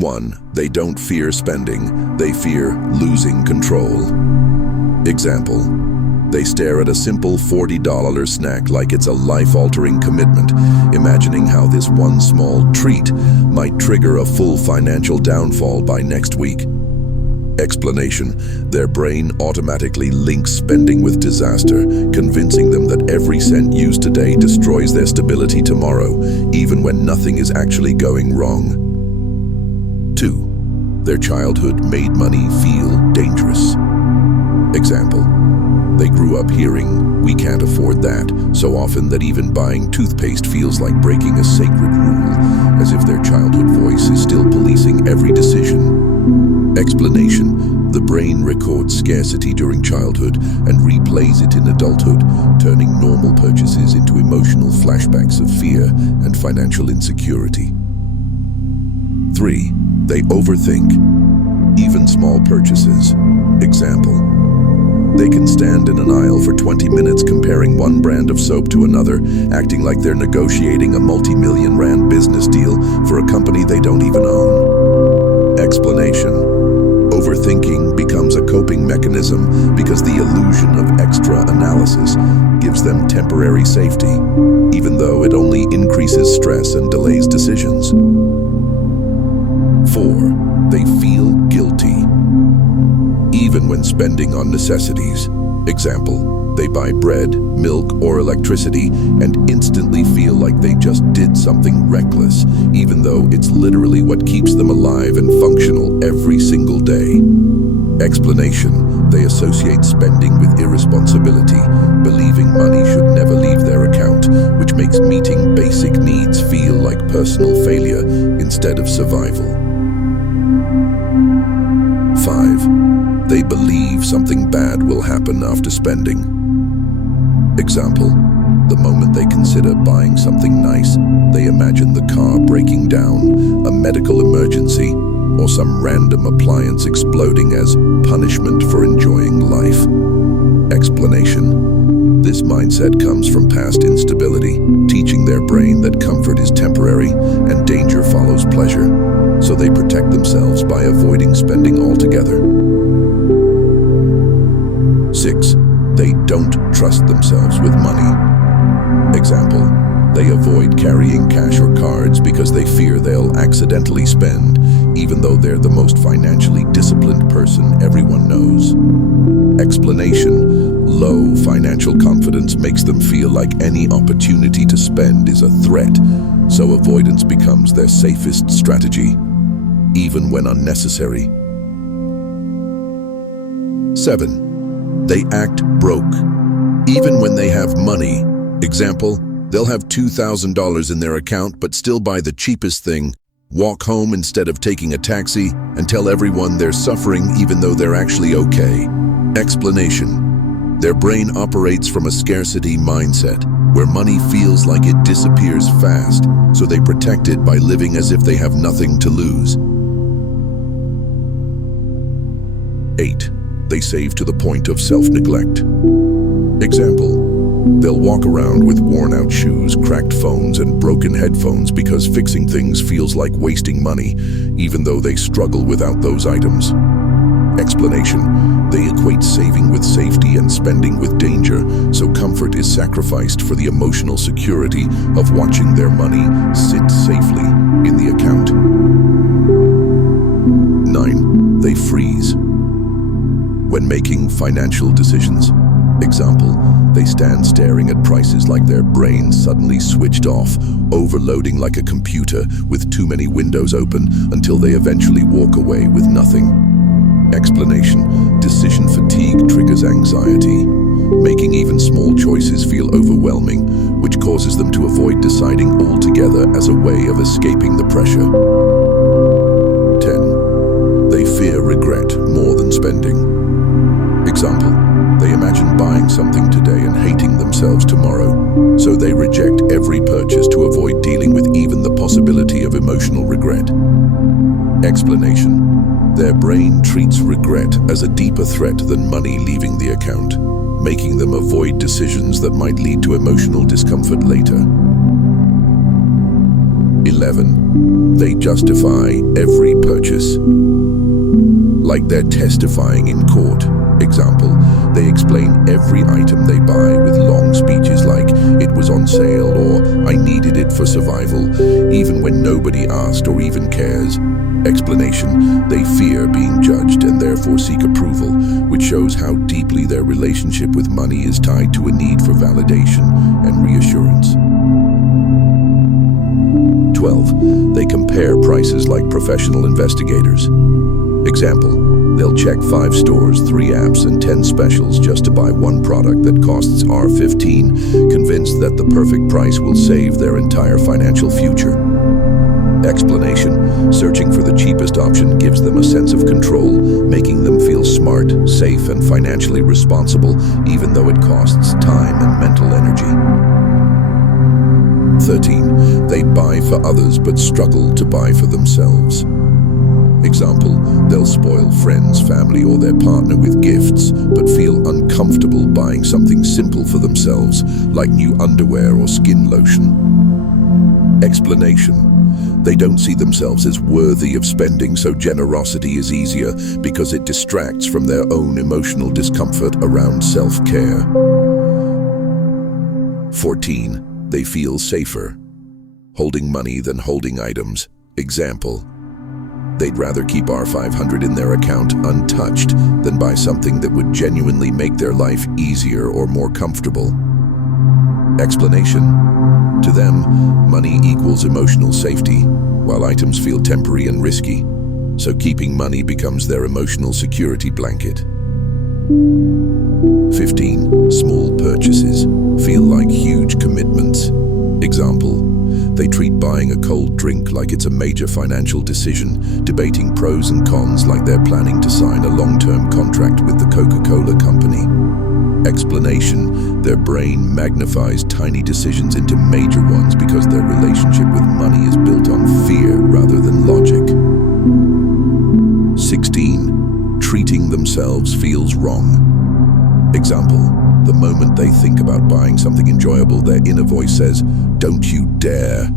1. They don't fear spending, they fear losing control. Example: they stare at a simple $40 snack like it's a life-altering commitment, imagining how this one small treat might trigger a full financial downfall by next week. Explanation: their brain automatically links spending with disaster, convincing them that every cent used today destroys their stability tomorrow, even when nothing is actually going wrong. 2. Their childhood made money feel dangerous. Example: they grew up hearing, "We can't afford that," so often that even buying toothpaste feels like breaking a sacred rule, as if their childhood voice is still policing every decision. Explanation: the brain records scarcity during childhood and replays it in adulthood, turning normal purchases into emotional flashbacks of fear and financial insecurity. 3. They overthink, even small purchases. Example: they can stand in an aisle for 20 minutes comparing one brand of soap to another, acting like they're negotiating a multi-million rand business deal for a company they don't even own. Explanation: overthinking becomes a coping mechanism because the illusion of extra analysis gives them temporary safety, even though it only increases stress and delays decisions. 4. They feel guilty, even when spending on necessities. Example: they buy bread, milk, or electricity and instantly feel like they just did something reckless, even though it's literally what keeps them alive and functional every single day. Explanation: they associate spending with irresponsibility, believing money should never leave their account, which makes meeting basic needs feel like personal failure instead of survival. 5. They believe something bad will happen after spending. Example: the moment they consider buying something nice, they imagine the car breaking down, a medical emergency, or some random appliance exploding as punishment for enjoying life. Explanation: this mindset comes from past instability, teaching their brain that comfort is temporary and danger follows pleasure, so they protect themselves by avoiding spending altogether. 6. They don't trust themselves with money. Example: they avoid carrying cash or cards because they fear they'll accidentally spend, even though they're the most financially disciplined person everyone knows. Explanation: low financial confidence makes them feel like any opportunity to spend is a threat, so avoidance becomes their safest strategy, even when unnecessary. 7. They act broke, even when they have money. Example: they'll have $2,000 in their account but still buy the cheapest thing, walk home instead of taking a taxi, and tell everyone they're suffering even though they're actually okay. Explanation: their brain operates from a scarcity mindset, where money feels like it disappears fast, so they protect it by living as if they have nothing to lose. 8. They save to the point of self-neglect. Example: they'll walk around with worn-out shoes, cracked phones, and broken headphones because fixing things feels like wasting money, even though they struggle without those items. Explanation: they equate saving with safety and spending with danger, so comfort is sacrificed for the emotional security of watching their money sit safely in the account. 9. They freeze when making financial decisions. Example: they stand staring at prices like their brains suddenly switched off, overloading like a computer with too many windows open until they eventually walk away with nothing. Explanation: decision fatigue triggers anxiety, making even small choices feel overwhelming, which causes them to avoid deciding altogether as a way of escaping the pressure. 10. They fear regret more than spending. Example: they imagine buying something today and hating themselves tomorrow, so they reject every purchase to avoid dealing with even the possibility of emotional regret. Explanation: their brain treats regret as a deeper threat than money leaving the account, making them avoid decisions that might lead to emotional discomfort later. 11. They justify every purchase, like they're testifying in court. Example, they explain every item they buy with long speeches like, "It was on sale," or "I needed it for survival," even when nobody asked or even cares. Explanation, they fear being judged and therefore seek approval, which shows how deeply their relationship with money is tied to a need for validation and reassurance. 12. They compare prices like professional investigators. Example, they'll check 5 stores, 3 apps, and 10 specials just to buy one product that costs $15, convinced that the perfect price will save their entire financial future. Explanation, searching for the cheapest option gives them a sense of control, making them feel smart, safe, and financially responsible, even though it costs time and mental energy. 13. They buy for others but struggle to buy for themselves. Example, they'll spoil friends, family, or their partner with gifts, but feel uncomfortable buying something simple for themselves, like new underwear or skin lotion. Explanation, they don't see themselves as worthy of spending, so generosity is easier because it distracts from their own emotional discomfort around self-care. 14. They feel safer holding money than holding items. Example, they'd rather keep $500 in their account untouched than buy something that would genuinely make their life easier or more comfortable. Explanation, to them, money equals emotional safety, while items feel temporary and risky, so keeping money becomes their emotional security blanket. 15. Small purchases feel like huge commitments. Example, they treat buying a cold drink like it's a major financial decision, debating pros and cons like they're planning to sign a long-term contract with the Coca-Cola company. Explanation, their brain magnifies tiny decisions into major ones because their relationship with money is built on fear rather than logic. 16. Treating themselves feels wrong. Example, the moment they think about buying something enjoyable, their inner voice says, "Don't you dare,"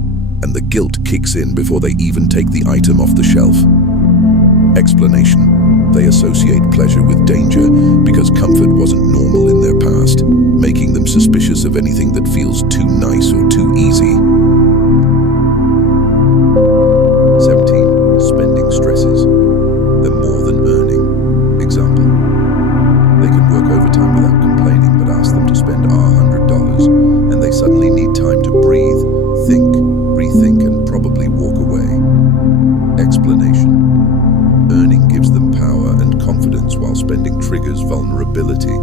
and the guilt kicks in before they even take the item off the shelf. Explanation, they associate pleasure with danger because comfort wasn't normal in their past, making them suspicious of anything that feels too nice or too easy. 17. Spending stresses them more than earning. Example, they can work overtime without complaining, but ask them to spend $100 and they suddenly need time to breathe, think, rethink, and probably walk away. Explanation, earning gives them power and confidence while spending triggers vulnerability,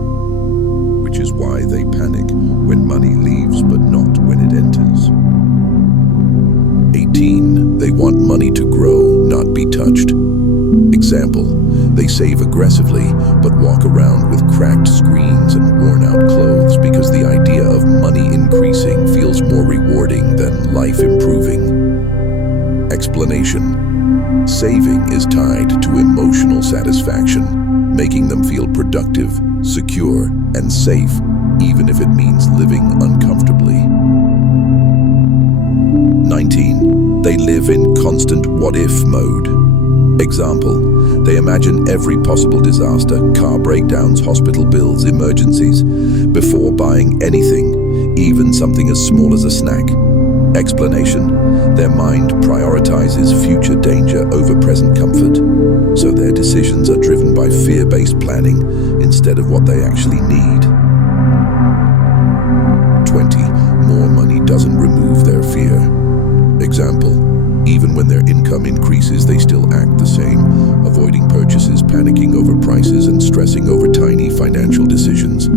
which is why they panic when money leaves but not when it enters. 18. They want money to grow, not be touched. Example, they save aggressively but walk around with cracked screens and worn-out clothes because the idea of money increasing feels more rewarding than life improving. Explanation, saving is tied to emotional satisfaction, making them feel productive, secure, and safe, even if it means living uncomfortably. 19. They live in constant what-if mode. Example, they imagine every possible disaster, car breakdowns, hospital bills, emergencies, before buying anything, even something as small as a snack. Explanation, their mind prioritizes future danger over present comfort, so their decisions are driven by fear-based planning instead of what they actually need. 20. More money doesn't remove their fear. Example, even when their income increases, they still act the same, avoiding purchases, panicking over prices, and stressing over tiny financial decisions.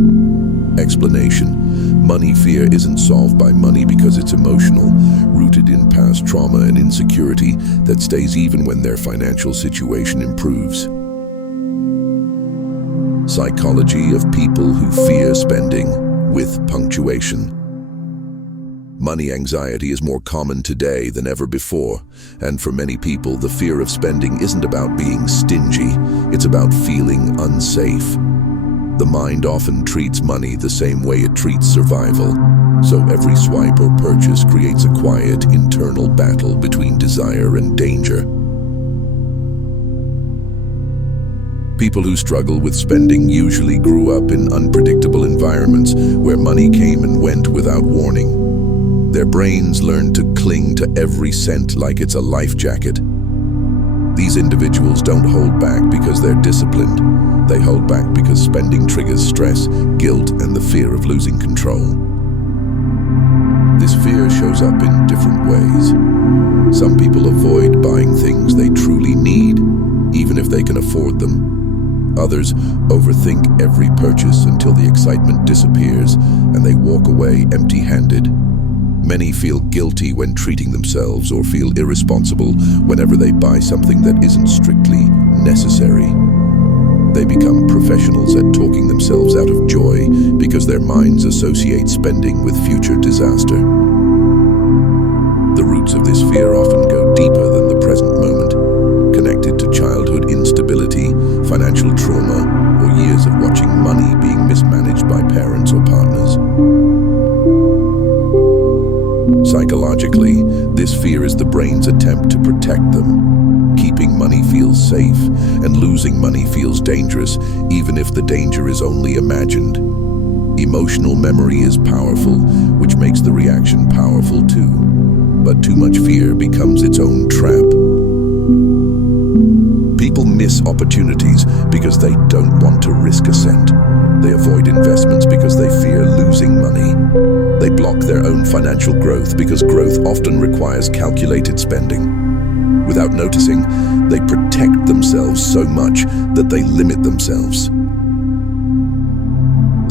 Explanation, money fear isn't solved by money because it's emotional, rooted in past trauma and insecurity that stays even when their financial situation improves. Psychology of people who fear spending, with punctuation. Money anxiety is more common today than ever before, and for many people, the fear of spending isn't about being stingy, it's about feeling unsafe. The mind often treats money the same way it treats survival, so every swipe or purchase creates a quiet internal battle between desire and danger. People who struggle with spending usually grew up in unpredictable environments where money came and went without warning. Their brains learned to cling to every cent like it's a life jacket. These individuals don't hold back because they're disciplined. They hold back because spending triggers stress, guilt, and the fear of losing control. This fear shows up in different ways. Some people avoid buying things they truly need, even if they can afford them. Others overthink every purchase until the excitement disappears and they walk away empty-handed. Many feel guilty when treating themselves or feel irresponsible whenever they buy something that isn't strictly necessary. They become professionals at talking themselves out of joy because their minds associate spending with future disaster. The roots of this fear often go deeper than the present moment, connected to childhood instability, financial trauma, or years of watching money being mismanaged by parents or partners. Psychologically, this fear is the brain's attempt to protect them. Keeping money feels safe, and losing money feels dangerous, even if the danger is only imagined. Emotional memory is powerful, which makes the reaction powerful too. But too much fear becomes its own trap. People miss opportunities because they don't want to risk a cent. They avoid investments because they fear losing money. They block their own financial growth because growth often requires calculated spending. Without noticing, they protect themselves so much that they limit themselves.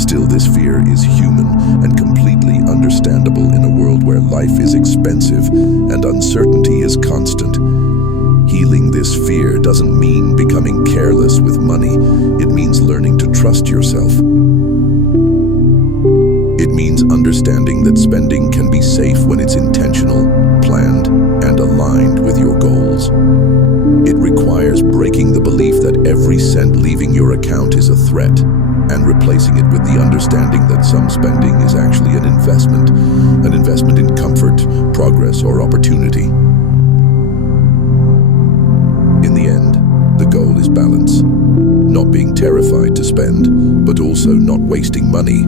Still, this fear is human and completely understandable in a world where life is expensive and uncertainty is constant. Healing this fear doesn't mean becoming careless with money. It means learning to trust yourself. It means understanding that spending can be safe when it's intentional, planned, and aligned with your goals. It requires breaking the belief that every cent leaving your account is a threat and replacing it with the understanding that some spending is actually an investment in comfort, progress, or opportunity. In the end, the goal is balance. Not being terrified to spend, but also not wasting money.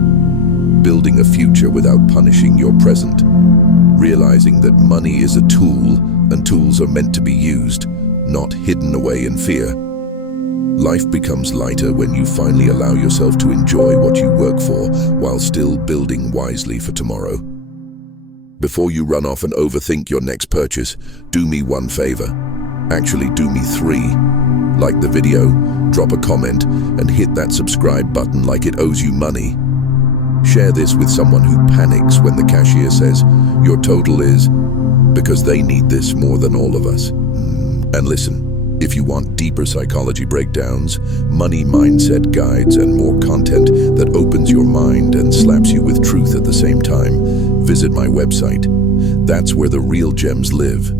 Building a future without punishing your present. Realizing that money is a tool, and tools are meant to be used, not hidden away in fear. Life becomes lighter when you finally allow yourself to enjoy what you work for while still building wisely for tomorrow. Before you run off and overthink your next purchase, do me one favor. Actually, do me three. Like the video, drop a comment, and hit that subscribe button like it owes you money. Share this with someone who panics when the cashier says, "Your total is," because they need this more than all of us. And listen, if you want deeper psychology breakdowns, money mindset guides, and more content that opens your mind and slaps you with truth at the same time, visit my website. That's where the real gems live.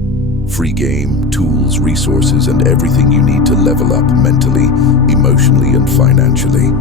Free game, tools, resources, and everything you need to level up mentally, emotionally, and financially.